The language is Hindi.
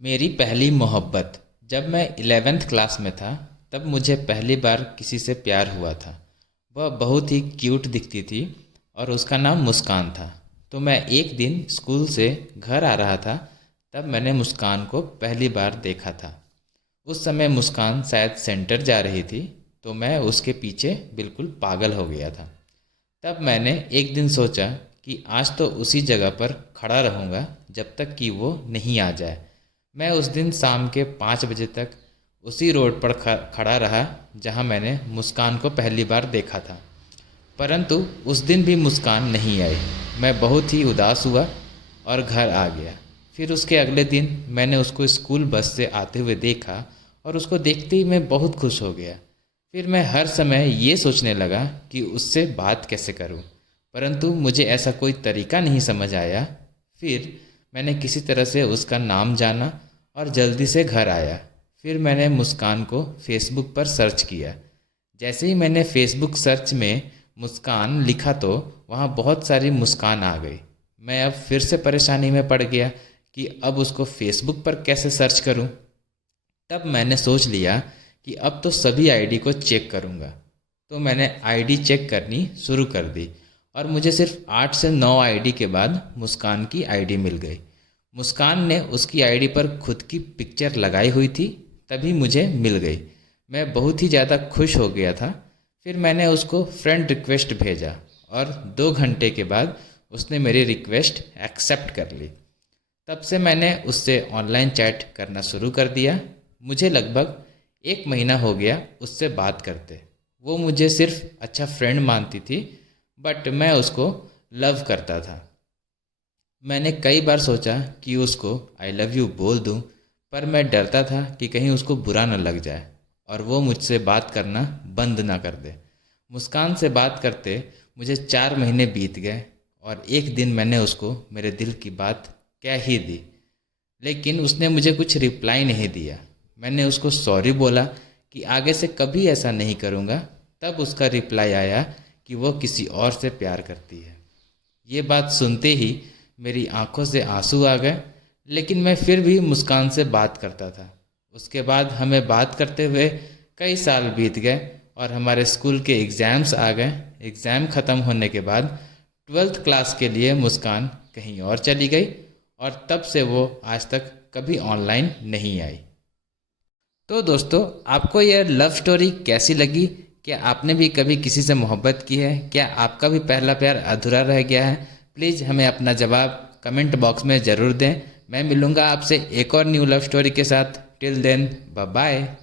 मेरी पहली मोहब्बत जब मैं 11th क्लास में था तब मुझे पहली बार किसी से प्यार हुआ था। वह बहुत ही क्यूट दिखती थी और उसका नाम मुस्कान था। तो मैं एक दिन स्कूल से घर आ रहा था, तब मैंने मुस्कान को पहली बार देखा था। उस समय मुस्कान शायद सेंटर जा रही थी, तो मैं उसके पीछे बिल्कुल पागल हो गया था। तब मैंने एक दिन सोचा कि आज तो उसी जगह पर खड़ा रहूँगा जब तक कि वो नहीं आ जाए। मैं उस दिन शाम के 5 बजे तक उसी रोड पर खड़ा रहा जहाँ मैंने मुस्कान को पहली बार देखा था। परंतु उस दिन भी मुस्कान नहीं आई। मैं बहुत ही उदास हुआ और घर आ गया। फिर उसके अगले दिन मैंने उसको स्कूल बस से आते हुए देखा और उसको देखते ही मैं बहुत खुश हो गया। फिर मैं हर समय ये सोचने लगा कि उससे बात कैसे करूं, परंतु मुझे ऐसा कोई तरीका नहीं समझ आया। फिर मैंने किसी तरह से उसका नाम जाना और जल्दी से घर आया। फिर मैंने मुस्कान को फेसबुक पर सर्च किया। जैसे ही मैंने फेसबुक सर्च में मुस्कान लिखा तो वहाँ बहुत सारी मुस्कान आ गई। मैं अब फिर से परेशानी में पड़ गया कि अब उसको फेसबुक पर कैसे सर्च करूं। तब मैंने सोच लिया कि अब तो सभी आईडी को चेक करूंगा। तो मैंने आईडी चेक करनी शुरू कर दी और मुझे सिर्फ 8 से 9 आईडी के बाद मुस्कान की आईडी मिल गई। मुस्कान ने उसकी आईडी पर खुद की पिक्चर लगाई हुई थी, तभी मुझे मिल गई। मैं बहुत ही ज़्यादा खुश हो गया था। फिर मैंने उसको फ्रेंड रिक्वेस्ट भेजा और 2 घंटे के बाद उसने मेरी रिक्वेस्ट एक्सेप्ट कर ली। तब से मैंने उससे ऑनलाइन चैट करना शुरू कर दिया। मुझे लगभग 1 महीना हो गया उससे बात करते। वो मुझे सिर्फ अच्छा फ्रेंड मानती थी, बट मैं उसको लव करता था। मैंने कई बार सोचा कि उसको आई लव यू बोल दूं, पर मैं डरता था कि कहीं उसको बुरा न लग जाए और वो मुझसे बात करना बंद ना कर दे। मुस्कान से बात करते मुझे 4 महीने बीत गए और एक दिन मैंने उसको मेरे दिल की बात कह ही दी, लेकिन उसने मुझे कुछ रिप्लाई नहीं दिया। मैंने उसको सॉरी बोला कि आगे से कभी ऐसा नहीं करूँगा। तब उसका रिप्लाई आया कि वो किसी और से प्यार करती है। ये बात सुनते ही मेरी आंखों से आंसू आ गए, लेकिन मैं फिर भी मुस्कान से बात करता था। उसके बाद हमें बात करते हुए कई साल बीत गए और हमारे स्कूल के एग्ज़ाम्स आ गए। एग्ज़ाम ख़त्म होने के बाद 12th क्लास के लिए मुस्कान कहीं और चली गई और तब से वो आज तक कभी ऑनलाइन नहीं आई। तो दोस्तों, आपको यह लव स्टोरी कैसी लगी? क्या आपने भी कभी किसी से मोहब्बत की है? क्या आपका भी पहला प्यार अधूरा रह गया है? प्लीज़ हमें अपना जवाब कमेंट बॉक्स में ज़रूर दें। मैं मिलूँगा आपसे एक और न्यू लव स्टोरी के साथ। Till then, bye bye.